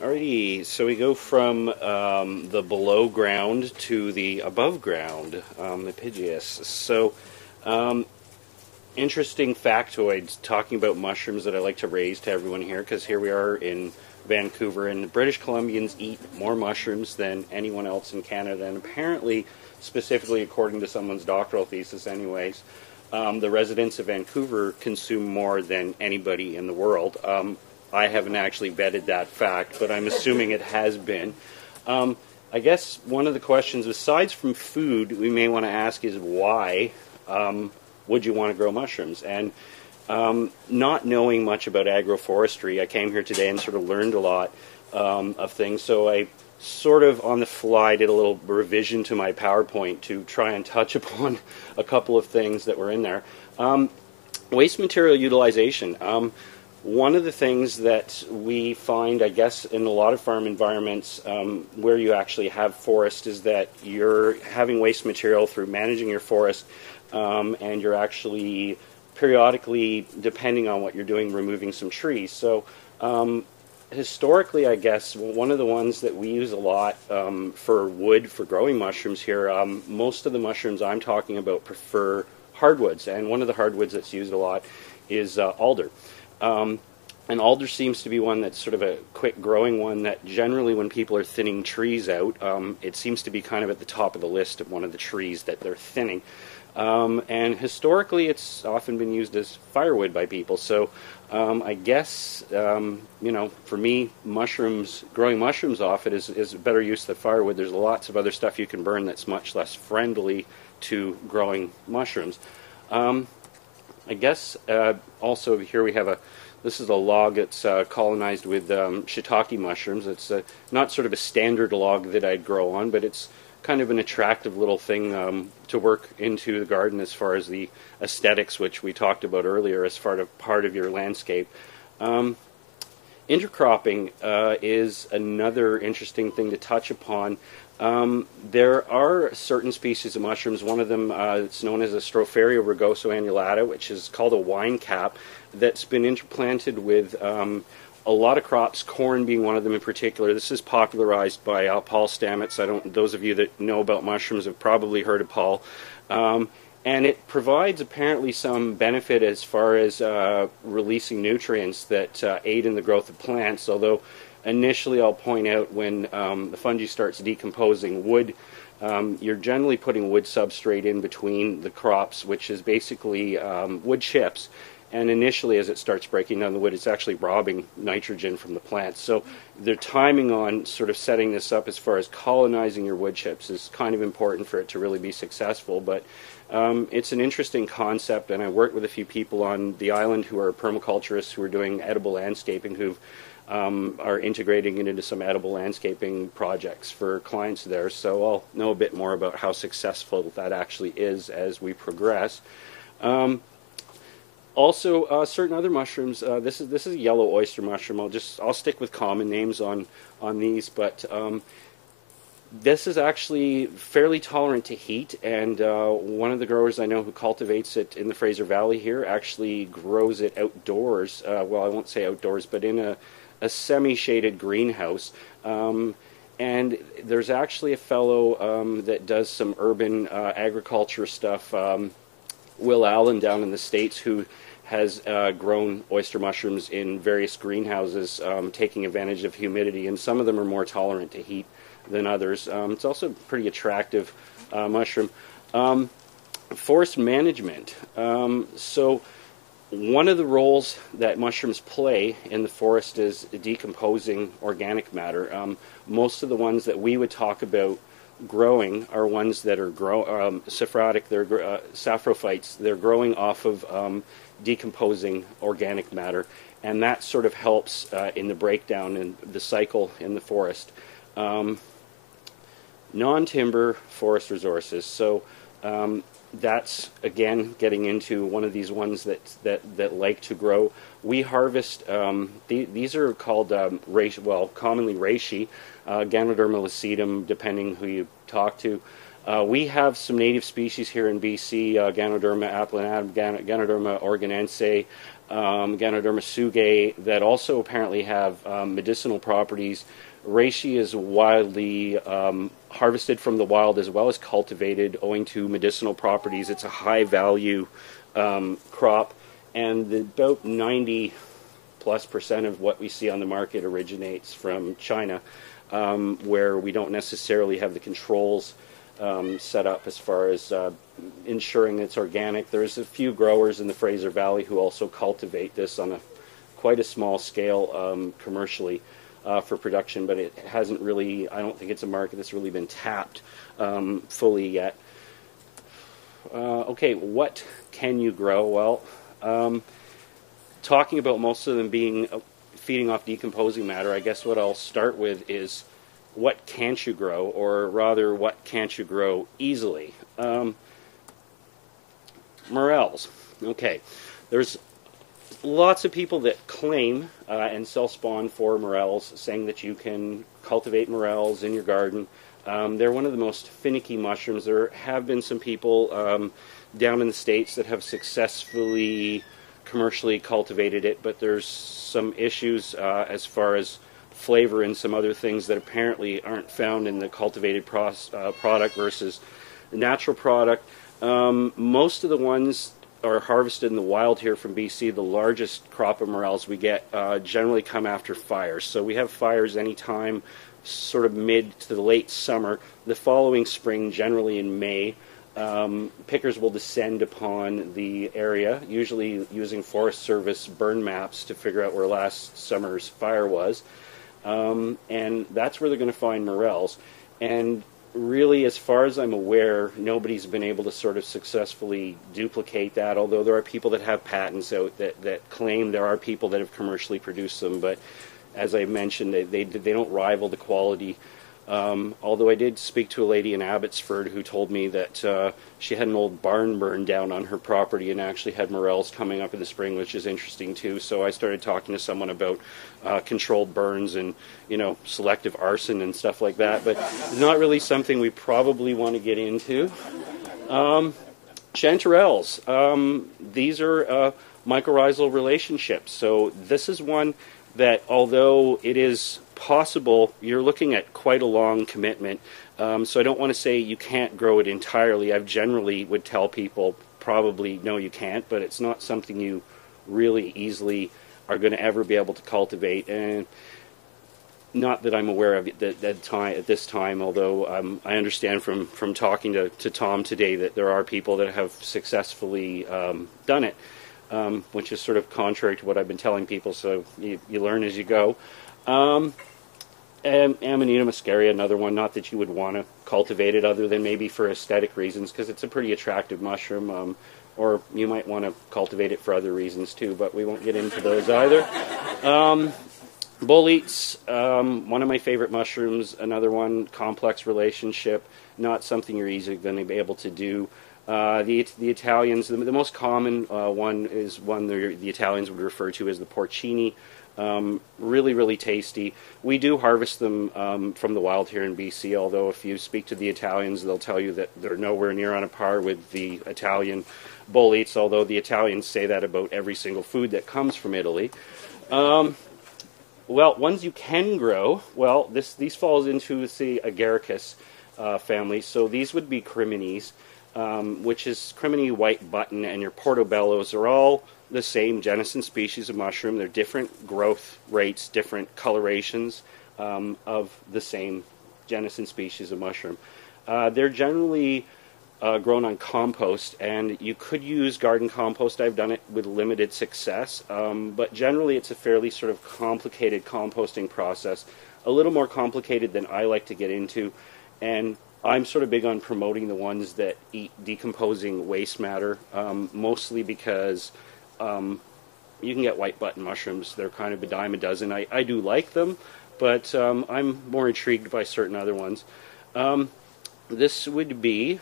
Alrighty, so we go from the below ground to the above ground, the Pygius. So, um, interesting factoids talking about mushrooms that I like to raise to everyone here, because here we are in Vancouver, and British Columbians eat more mushrooms than anyone else in Canada, and apparently, specifically according to someone's doctoral thesis, anyways, the residents of Vancouver consume more than anybody in the world. I haven't actually vetted that fact, but I'm assuming it has been. Um, I guess one of the questions, besides from food, we may want to ask is why would you want to grow mushrooms? And not knowing much about agroforestry, I came here today and sort of learned a lot of things. So I sort of on the fly did a little revision to my PowerPoint to try and touch upon a couple of things that were in there. Waste material utilization. One of the things that we find, I guess, in a lot of farm environments where you actually have forest is that you're having waste material through managing your forest, and you're actually periodically, depending on what you're doing, removing some trees. So historically, I guess, one of the ones that we use a lot for wood, for growing mushrooms here, most of the mushrooms I'm talking about prefer hardwoods, and one of the hardwoods that's used a lot is alder. And alder seems to be one that's sort of a quick growing one that generally when people are thinning trees out, it seems to be kind of at the top of the list of one of the trees that they're thinning. And historically it's often been used as firewood by people. So I guess, for me, growing mushrooms off it is a better use than firewood. There's lots of other stuff you can burn that's much less friendly to growing mushrooms. I guess also here we have this is a log that's colonized with shiitake mushrooms. It's not sort of a standard log that I'd grow on, but it's kind of an attractive little thing to work into the garden as far as the aesthetics, which we talked about earlier as part of your landscape. Intercropping is another interesting thing to touch upon. There are certain species of mushrooms. One of them, it's known as a Stropharia rugoso annulata, which is called a wine cap, that's been interplanted with a lot of crops, corn being one of them in particular. This is popularized by Paul Stamets. Those of you that know about mushrooms have probably heard of Paul. And it provides apparently some benefit as far as releasing nutrients that aid in the growth of plants, although initially I'll point out when the fungi starts decomposing wood, you're generally putting wood substrate in between the crops, which is basically wood chips. And initially, as it starts breaking down the wood, it's actually robbing nitrogen from the plants. So the timing on sort of setting this up as far as colonizing your wood chips is kind of important for it to really be successful. But it's an interesting concept, and I worked with a few people on the island who are permaculturists who are doing edible landscaping, who are integrating it into some edible landscaping projects for clients there. So I'll know a bit more about how successful that actually is as we progress. Also, certain other mushrooms. This is a yellow oyster mushroom. I'll stick with common names on these, but this is actually fairly tolerant to heat. And one of the growers I know who cultivates it in the Fraser Valley here actually grows it outdoors. Well, I won't say outdoors, but in a semi-shaded greenhouse. And there's actually a fellow that does some urban agriculture stuff. Will Allen down in the States, who has grown oyster mushrooms in various greenhouses, taking advantage of humidity, and some of them are more tolerant to heat than others. It's also a pretty attractive mushroom. Forest management. So one of the roles that mushrooms play in the forest is decomposing organic matter. Most of the ones that we would talk about growing are ones that are saprophytic. They're saprophytes. They're growing off of decomposing organic matter, and that sort of helps in the breakdown and the cycle in the forest. Non-timber forest resources. So that's again getting into one of these ones that like to grow. We harvest. These are called commonly reishi. Ganoderma lucidum, depending who you talk to. We have some native species here in BC, Ganoderma applanatum, Ganoderma oregonense. Ganoderma sugae, that also apparently have medicinal properties. Reishi is widely harvested from the wild as well as cultivated owing to medicinal properties. It's a high value crop, and about 90+% of what we see on the market originates from China, where we don't necessarily have the controls set up as far as ensuring it's organic. There's a few growers in the Fraser Valley who also cultivate this on quite a small scale commercially for production, but it hasn't really, I don't think it's a market that's really been tapped fully yet. Okay, what can you grow? Well, talking about most of them being feeding off decomposing matter, I guess what I'll start with is what can't you grow, or rather, what can't you grow easily? Morels. Okay, there's lots of people that claim and sell spawn for morels, saying that you can cultivate morels in your garden. They're one of the most finicky mushrooms. There have been some people down in the States that have successfully commercially cultivated it, but there's some issues as far as flavor and some other things that apparently aren't found in the cultivated product versus the natural product. Most of the ones are harvested in the wild here from BC. The largest crop of morels we get generally come after fires. So we have fires anytime sort of mid to the late summer. The following spring, generally in May, pickers will descend upon the area, usually using Forest Service burn maps to figure out where last summer's fire was. And that's where they're going to find morels. And really, as far as I'm aware, nobody's been able to sort of successfully duplicate that, although there are people that have patents out that claim there are people that have commercially produced them. But as I mentioned, they don't rival the quality. Although I did speak to a lady in Abbotsford who told me that she had an old barn burned down on her property and actually had morels coming up in the spring, which is interesting too. So I started talking to someone about controlled burns and, you know, selective arson and stuff like that. But it's not really something we probably want to get into. Chanterelles. These are mycorrhizal relationships. So this is one that, although it is possible, you're looking at quite a long commitment. So I don't want to say you can't grow it entirely. I generally would tell people probably no, you can't, but it's not something you really easily are going to ever be able to cultivate. And not that I'm aware of at this time, although I understand from talking to Tom today that there are people that have successfully done it, which is sort of contrary to what I've been telling people, so you learn as you go. Amanita muscaria, another one, not that you would want to cultivate it other than maybe for aesthetic reasons, because it's a pretty attractive mushroom, or you might want to cultivate it for other reasons too, but we won't get into those either. Boletes, one of my favorite mushrooms, another one, complex relationship, not something you're easily going to be able to do. The Italians, the most common one is one the Italians would refer to as the porcini. Really, really tasty. We do harvest them from the wild here in BC, although if you speak to the Italians, they'll tell you that they're nowhere near on a par with the Italian boletes, although the Italians say that about every single food that comes from Italy. Well, ones you can grow, well, these falls into the Agaricus family, so these would be crimines, which is crimini white button, and your portobellos are all the same genus and species of mushroom. They're different growth rates, different colorations of the same genus and species of mushroom. They're generally grown on compost, and you could use garden compost. I've done it with limited success, but generally it's a fairly sort of complicated composting process, a little more complicated than I like to get into, and I'm sort of big on promoting the ones that eat decomposing waste matter, mostly because you can get white button mushrooms. They're kind of a dime a dozen. I do like them, but I'm more intrigued by certain other ones. This would be,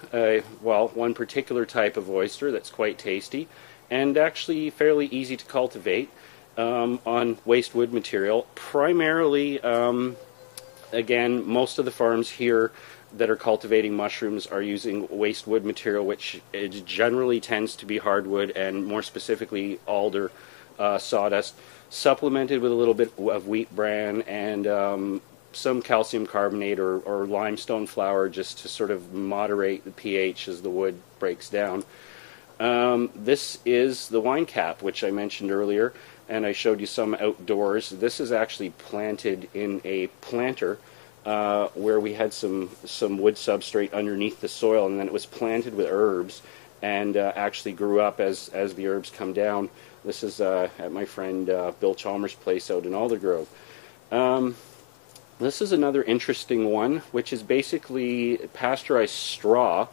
one particular type of oyster that's quite tasty and actually fairly easy to cultivate on waste wood material. Primarily, again, most of the farms here that are cultivating mushrooms are using waste wood material, which it generally tends to be hardwood, and more specifically alder sawdust, supplemented with a little bit of wheat bran and some calcium carbonate or limestone flour, just to sort of moderate the pH as the wood breaks down. This is the wine cap, which I mentioned earlier, and I showed you some outdoors. This is actually planted in a planter where we had some wood substrate underneath the soil, and then it was planted with herbs and actually grew up as the herbs come down. This is at my friend Bill Chalmers' place out in Aldergrove. This is another interesting one, which is basically pasteurized straw,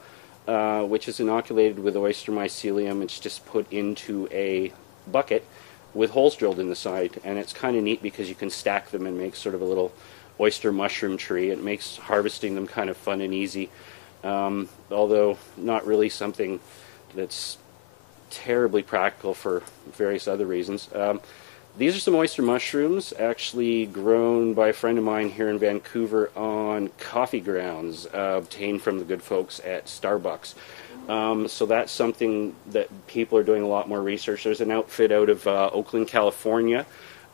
which is inoculated with oyster mycelium. It's just put into a bucket with holes drilled in the side, and it's kind of neat because you can stack them and make sort of a little oyster mushroom tree. It makes harvesting them kind of fun and easy, although not really something that's terribly practical for various other reasons. These are some oyster mushrooms actually grown by a friend of mine here in Vancouver on coffee grounds obtained from the good folks at Starbucks. So that's something that people are doing a lot more research. There's an outfit out of Oakland, California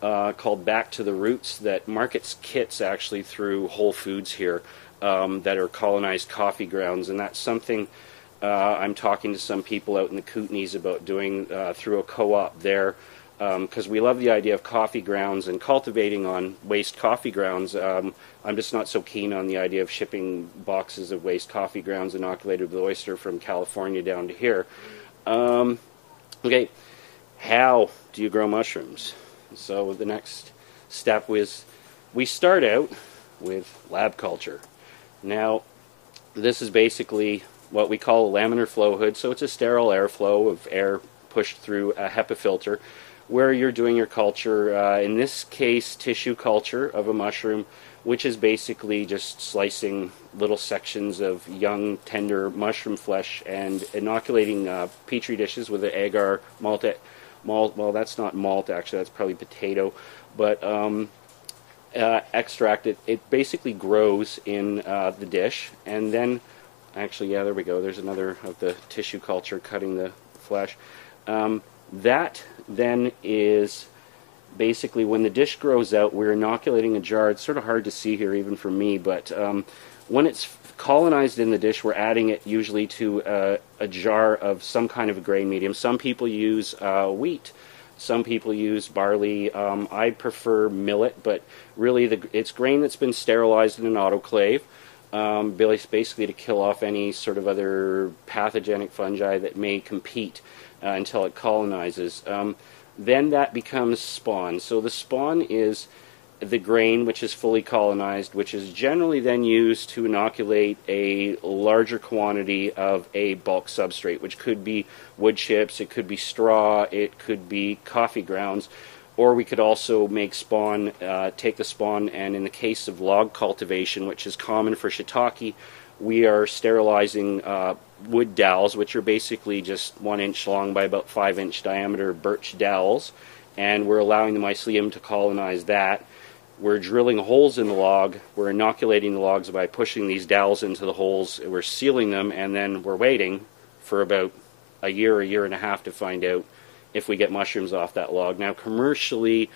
called Back to the Roots that markets kits actually through Whole Foods here that are colonized coffee grounds, and that's something I'm talking to some people out in the Kootenays about doing through a co-op there, because we love the idea of coffee grounds and cultivating on waste coffee grounds. I'm just not so keen on the idea of shipping boxes of waste coffee grounds inoculated with oyster from California down to here. Okay, how do you grow mushrooms? So the next step was we start out with lab culture. Now, this is basically what we call a laminar flow hood, so it's a sterile airflow of air pushed through a HEPA filter where you're doing your culture, in this case tissue culture of a mushroom, which is basically just slicing little sections of young tender mushroom flesh and inoculating petri dishes with an agar malt, well that's not malt actually, that's probably potato, but extract it. It basically grows in the dish, and then actually, yeah, there we go. There's another of the tissue culture cutting the flesh. That then is basically when the dish grows out, we're inoculating a jar. It's sort of hard to see here even for me, but when it's colonized in the dish, we're adding it usually to a jar of some kind of a grain medium. Some people use wheat. Some people use barley. I prefer millet, but really it's grain that's been sterilized in an autoclave, basically to kill off any sort of other pathogenic fungi that may compete until it colonizes. Then that becomes spawn. So the spawn is the grain which is fully colonized, which is generally then used to inoculate a larger quantity of a bulk substrate, which could be wood chips, it could be straw, it could be coffee grounds, or we could also make spawn, take the spawn, and in the case of log cultivation, which is common for shiitake, we are sterilizing wood dowels, which are basically just 1 inch long by about 5 inch diameter birch dowels, and we're allowing the mycelium to colonize that. We're drilling holes in the log, we're inoculating the logs by pushing these dowels into the holes, we're sealing them, and then we're waiting for about a year and a half to find out if we get mushrooms off that log. Now commercially,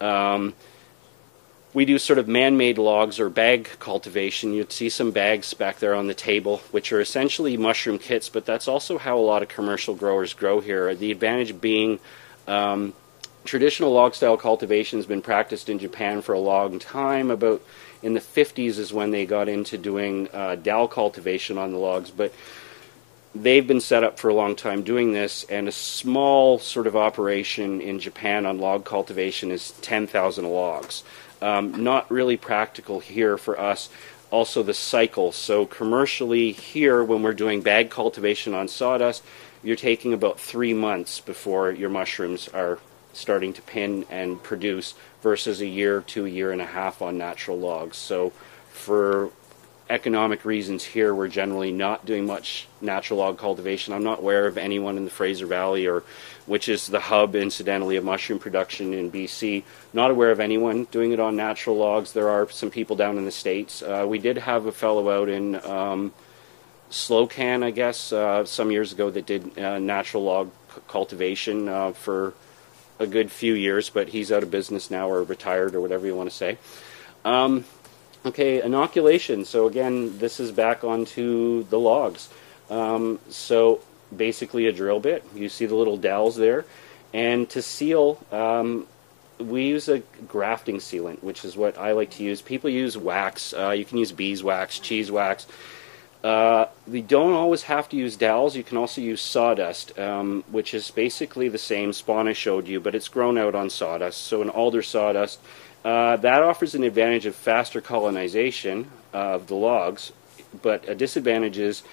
we do sort of man-made logs or bag cultivation. You'd see some bags back there on the table, which are essentially mushroom kits, but that's also how a lot of commercial growers grow here. The advantage being traditional log-style cultivation has been practiced in Japan for a long time. About in the 50s is when they got into doing dowel cultivation on the logs, but they've been set up for a long time doing this, and a small sort of operation in Japan on log cultivation is 10,000 logs. Not really practical here for us. Also the cycle. So commercially here, when we're doing bag cultivation on sawdust, you're taking about 3 months before your mushrooms are starting to pin and produce, versus a year to a year and a half on natural logs. So for economic reasons here, we're generally not doing much natural log cultivation. I'm not aware of anyone in the Fraser Valley, or which is the hub, incidentally, of mushroom production in BC. Not aware of anyone doing it on natural logs. There are some people down in the States. We did have a fellow out in Slocan, I guess, some years ago that did natural log cultivation for a good few years, but he's out of business now or retired or whatever you want to say. Okay, inoculation. So again, this is back onto the logs. So basically a drill bit. You see the little dowels there. And to seal, we use a grafting sealant, which is what I like to use. People use wax. You can use beeswax, cheese wax. We don't always have to use dowels. You can also use sawdust, which is basically the same spawn I showed you, but it's grown out on sawdust. So an alder sawdust. That offers an advantage of faster colonization of the logs, but a disadvantage is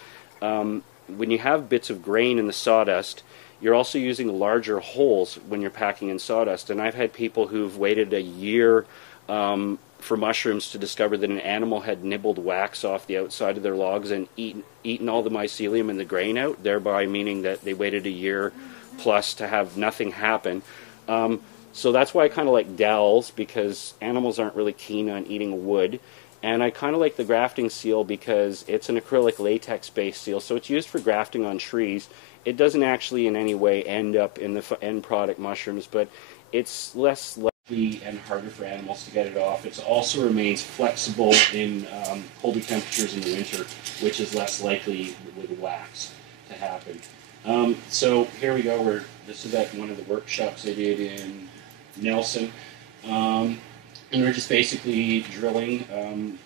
when you have bits of grain in the sawdust, you're also using larger holes when you're packing in sawdust. And I've had people who've waited a year for mushrooms to discover that an animal had nibbled wax off the outside of their logs and eaten all the mycelium and the grain out, thereby meaning that they waited a year plus to have nothing happen. So that's why I kind of like dowels, because animals aren't really keen on eating wood. And I kind of like the grafting seal because it's an acrylic latex-based seal, so it's used for grafting on trees. It doesn't actually in any way end up in the end product mushrooms, but it's less likely and harder for animals to get it off. It also remains flexible in colder temperatures in the winter, which is less likely with wax to happen. So here we go. This is at one of the workshops I did in Nelson. And we're just basically drilling.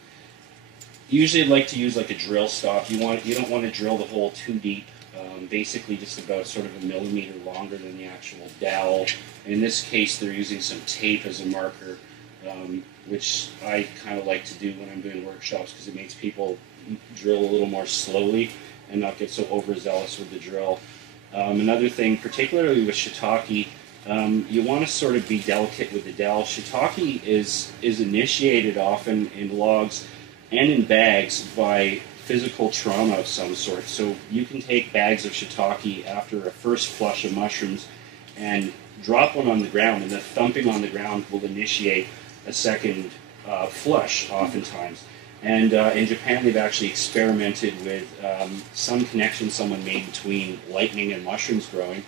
Usually I'd like to use like a drill stop. You don't want to drill the hole too deep. Basically just about sort of a millimeter longer than the actual dowel. In this case they're using some tape as a marker, which I kind of like to do when I'm doing workshops because it makes people drill a little more slowly and not get so overzealous with the drill. Another thing, particularly with shiitake, you want to sort of be delicate with the dowel. Shiitake is initiated often in logs and in bags by physical trauma of some sort. So you can take bags of shiitake after a first flush of mushrooms and drop one on the ground, and the thumping on the ground will initiate a second flush oftentimes. And in Japan they've actually experimented with some connection someone made between lightning and mushrooms growing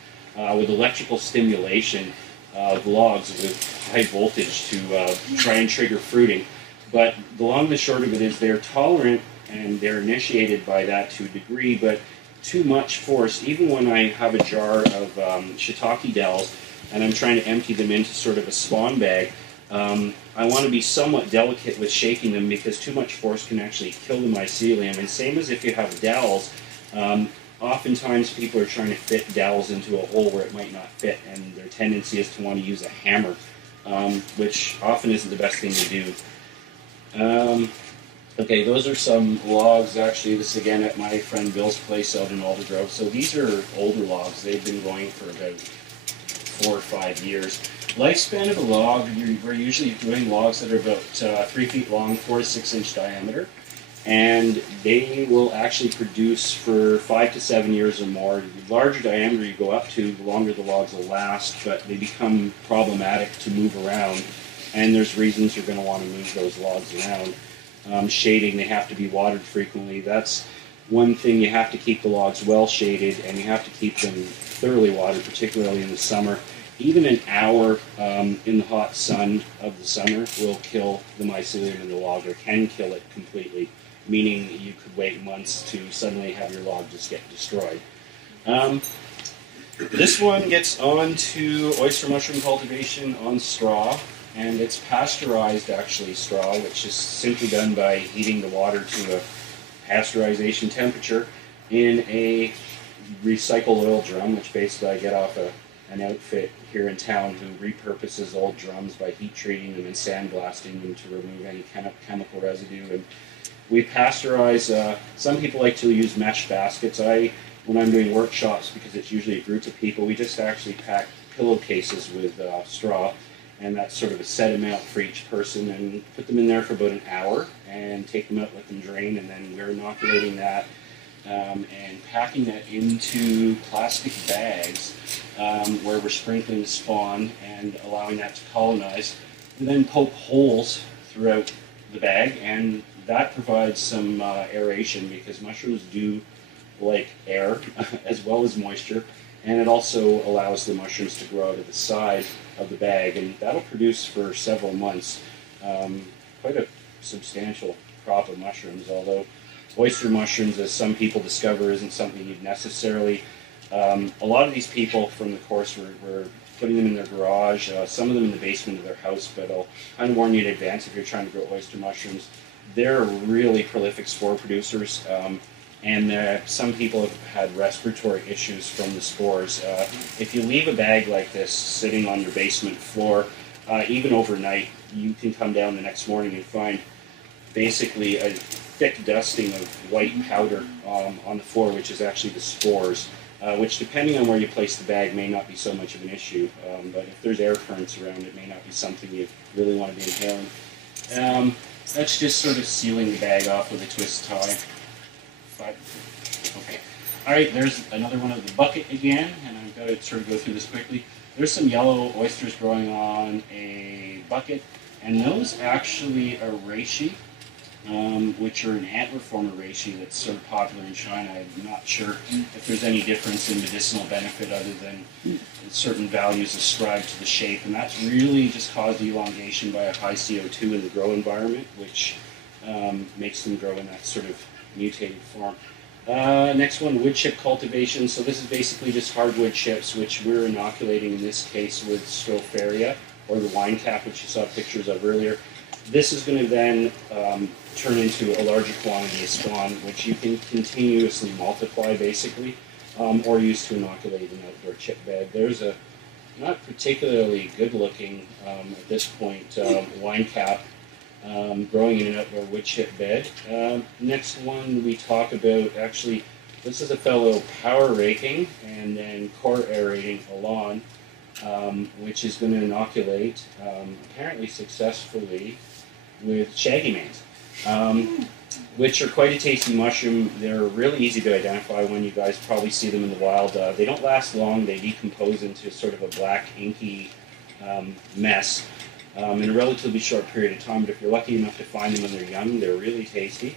with electrical stimulation of logs with high voltage to try and trigger fruiting. But the long and the short of it is they're tolerant and they're initiated by that to a degree, but too much force, even when I have a jar of shiitake dowels and I'm trying to empty them into sort of a spawn bag, I want to be somewhat delicate with shaking them because too much force can actually kill the mycelium. And same as if you have dowels, oftentimes people are trying to fit dowels into a hole where it might not fit, and their tendency is to want to use a hammer, which often isn't the best thing to do. Okay, those are some logs. Actually, this is again at my friend Bill's place out in Aldergrove. So these are older logs. They've been going for about 4 or 5 years. Lifespan of a log, we're usually doing logs that are about 3 feet long, 4 to 6 inch diameter. And they will actually produce for 5 to 7 years or more. The larger diameter you go up to, the longer the logs will last, but they become problematic to move around. And there's reasons you're going to want to move those logs around. Shading, they have to be watered frequently. That's one thing. You have to keep the logs well shaded, and you have to keep them thoroughly watered, particularly in the summer. Even an hour in the hot sun of the summer will kill the mycelium in the log, or can kill it completely, meaning you could wait months to suddenly have your log just get destroyed. This one gets on to oyster mushroom cultivation on straw. And it's pasteurized, actually, straw, which is simply done by heating the water to a pasteurization temperature in a recycled oil drum, which basically I get off an outfit here in town who repurposes old drums by heat treating them and sandblasting them to remove any chemical residue. And we pasteurize. Some people like to use mesh baskets. When I'm doing workshops, because it's usually a group of people, we just actually pack pillowcases with straw. And that's sort of a set amount for each person, and put them in there for about an hour and take them out, let them drain, and then we're inoculating that and packing that into plastic bags where we're sprinkling the spawn and allowing that to colonize, and then poke holes throughout the bag, and that provides some aeration because mushrooms do like air as well as moisture. and it also allows the mushrooms to grow out of the side of the bag, and that'll produce for several months quite a substantial crop of mushrooms, although oyster mushrooms, as some people discover, isn't something you'd necessarily... a lot of these people from the course were putting them in their garage, some of them in the basement of their house, but I'll kind of warn you in advance if you're trying to grow oyster mushrooms. They're really prolific spore producers, and some people have had respiratory issues from the spores. If you leave a bag like this sitting on your basement floor, even overnight, you can come down the next morning and find basically a thick dusting of white powder on the floor, which is actually the spores, which, depending on where you place the bag, may not be so much of an issue. But if there's air currents around, it may not be something you really want to be inhaling. That's just sort of sealing the bag off with a twist tie. Okay. All right, there's another one of the bucket again, and I've got to sort of go through this quickly. There's some yellow oysters growing on a bucket, and those actually are reishi, which are an antler form of reishi that's sort of popular in China. I'm not sure if there's any difference in medicinal benefit other than certain values ascribed to the shape, and that's really just caused elongation by a high CO2 in the grow environment, which makes them grow in that sort of mutated form. Next one, wood chip cultivation. So this is basically just hardwood chips, which we're inoculating in this case with Stropharia, or the wine cap, which you saw pictures of earlier. This is going to then turn into a larger quantity of spawn, which you can continuously multiply, basically, or use to inoculate an outdoor chip bed. There's a not particularly good-looking, at this point, wine cap growing in an outdoor wood chip bed. Next one we talk about, actually, this is a fellow power raking and then core aerating a lawn, which is going to inoculate, apparently successfully, with shaggy mains, which are quite a tasty mushroom. They're really easy to identify when you guys probably see them in the wild. They don't last long. They decompose into sort of a black, inky mess in a relatively short period of time, but if you're lucky enough to find them when they're young, they're really tasty.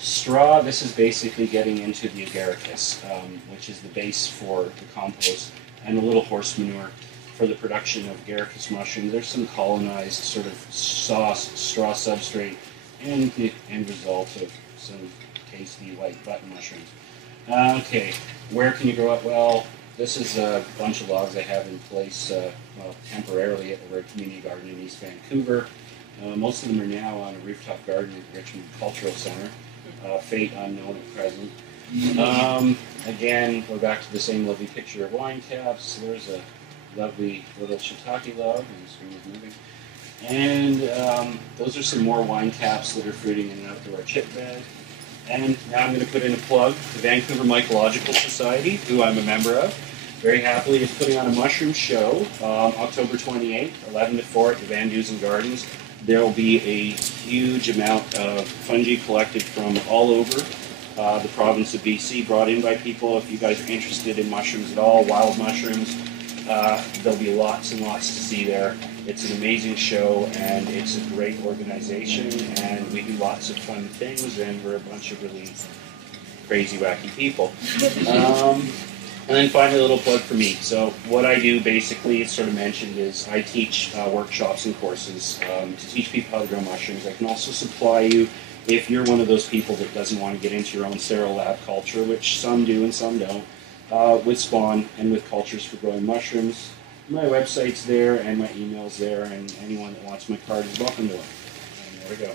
Straw, this is basically getting into the agaricus, which is the base for the compost, and a little horse manure for the production of agaricus mushrooms. There's some colonized sort of straw substrate, and the end result of some tasty white button mushrooms. Okay, where can you grow it? Well, this is a bunch of logs I have in place, well, temporarily at the Red Community Garden in East Vancouver. Most of them are now on a rooftop garden at the Richmond Cultural Center. Fate unknown at present. Again, we're back to the same lovely picture of wine caps. There's a lovely little shiitake log, and the screen is moving. And those are some more wine caps that are fruiting in an outdoor chip bed. And now I'm going to put in a plug. The Vancouver Mycological Society, who I'm a member of, very happily is putting on a mushroom show October 28th, 11 to 4 at the Van Dusen Gardens. There will be a huge amount of fungi collected from all over the province of BC, brought in by people. If you guys are interested in mushrooms at all, wild mushrooms, there'll be lots and lots to see there. It's an amazing show, and it's a great organization, and we do lots of fun things, and we're a bunch of really crazy, wacky people. And then finally, a little plug for me. So what I do, basically, it's sort of mentioned, is I teach workshops and courses to teach people how to grow mushrooms. I can also supply you, if you're one of those people that doesn't want to get into your own sterile lab culture, which some do and some don't, with spawn and with cultures for growing mushrooms. My website's there and my email's there, and anyone that wants my card is welcome to it. And there we go.